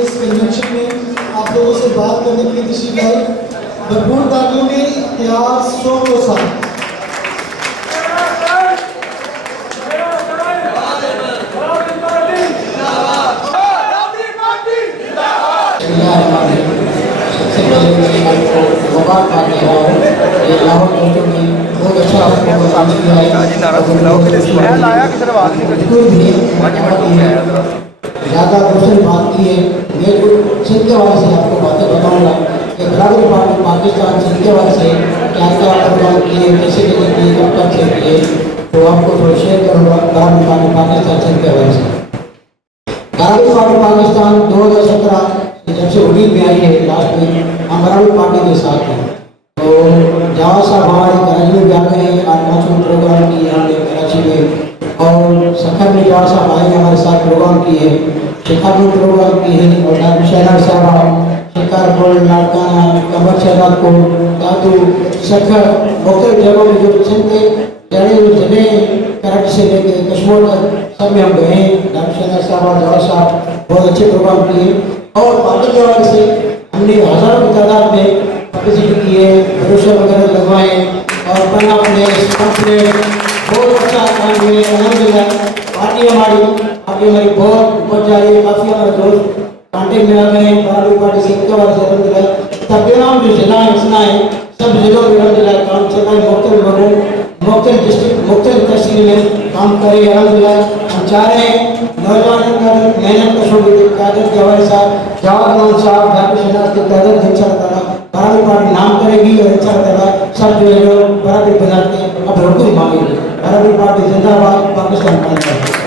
इस कन्वेंशन में आप लोगों से बात करने के लिए तशरीफ आए। भरपूर तालियों में इतिहास 100 को साथ बहुत अच्छा ज़्यादा क्वेश्चन बात की है। मैं कुछ सिंध के वाले से आपको बातें बताऊंगा कि बराबरी पार्टी पाकिस्तान सिंध के वाले से क्या क्या प्रोग्राम किए, कैसे कैसे किए, कब कब से किए, तो आपको थोड़ा शेयर करूँगा। बराबरी पार्टी पाकिस्तान सिंध के वाले से बराबरी पार्टी पाकिस्तान 2017 जब से उम्मीद में आई है, लास्ट में हम बराबरी पार्टी के साथ हैं। तो जवाब साहब हमारे कराची में भी आ गए हैं, आज 5 प्रोग्राम किए हमने कराची में, और सखर में जवाब साहब आए हमारे साथ प्रोग्राम किए, शिखर में प्रोग्राम किए, और डॉक्टर शहनाज साहब शिकारपुर, लाड़काना, कमर शहनाजपुर, दादू, सखर मुख्तलिफ जगहों में जो चलते जगह कराची से लेके कश्मीर तक सब में हम गए हैं। डॉक्टर शहनाज साहब और जवाब साहब बहुत अच्छे प्रोग्राम किए, और पार्टी के हवाले से हमने हज़ारों की तादाद में पब्लिसिटी किए, ब्रोशर वगैरह लगवाए, और पन्ना प्लेस बहुत अच्छा काम हुए। अल्हम्दुलिल्लाह पार्टी हमारी बहुत ऊपर जा रही है। काफ़ी हमारे दोस्त कांटेक्ट में आ गए हैं बराबरी पार्टी से के वाले से। अल्हम्दुलिल्लाह तमाम जो जिला है सब जिलों में अल्हम्दुलिल्लाह काम चल रहा है। मुख्तलिफ लोगों मुख्तलिफ डिस्ट्रिक्ट मुख्तलिफ तहसील में काम करें। अल्हम्दुलिल्लाह हम चाह रहे हैं नौजवानों का मेहनत का शोबे क्यादत के हवाले साथ जवाब साहब डॉक्टर शहनाज की क्यादत इंशाअल्लाह बराबरी पार्टी नाम करेगी, और इंशाअल्लाह सब जो है बराबरी बनाते हैं अब हुकूमत मांगेगी। बराबरी पार्टी जिंदाबाद, पाकिस्तान।